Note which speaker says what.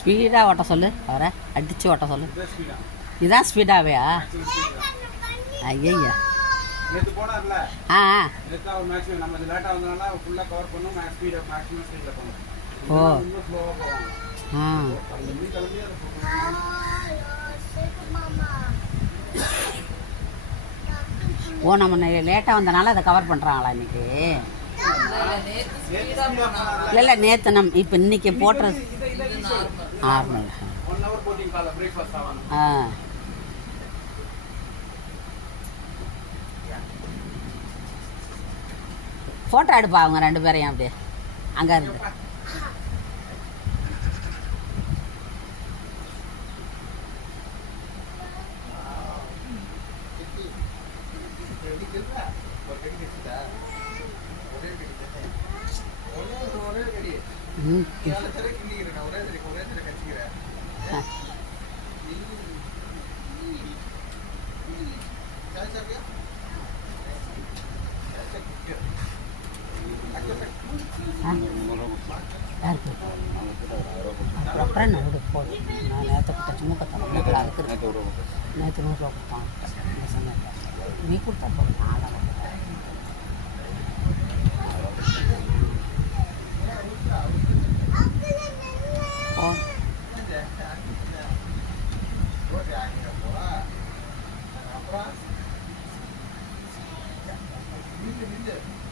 Speaker 1: ஸ்பீடாக ஓட்ட சொல்லு அவரை அடித்து ஓட்ட சொல்லு.
Speaker 2: இதே ஸ்பீடா
Speaker 1: இதான் ஸ்பீடாகவையா
Speaker 2: மேக்ஸிமம் ஸ்பீட்
Speaker 1: ஐயய்யா.
Speaker 2: நேற்று போனார்ல.
Speaker 1: ஆ ஓ. ஆ. ஓ நம்ம லேட்டாக வந்தனால அதை கவர் பண்ணுறாங்களா இன்னைக்கு? இல்லை இல்லை நேற்று நம் இப்போ இன்னைக்கு போட்டுறது நார்மல்
Speaker 2: ஒன் ஹவர் பிரேக்ஃபாஸ்ட்
Speaker 1: ஆ ஃபோட்டோ எடுப்பா அவங்க ரெண்டு பேரையும் அப்படியே அங்கே இருந்து ம் ஆ யாருக்கு அப்புறம் அப்புறம் என்ன விடு போதும் நான் நேற்று கொடுத்த சும்மா கத்தணும் அதுக்கு நேற்று நூறுரூவா கொடுத்தான் நீ கொடுத்தா போதும் நான் தான் கொடுத்தேன். good.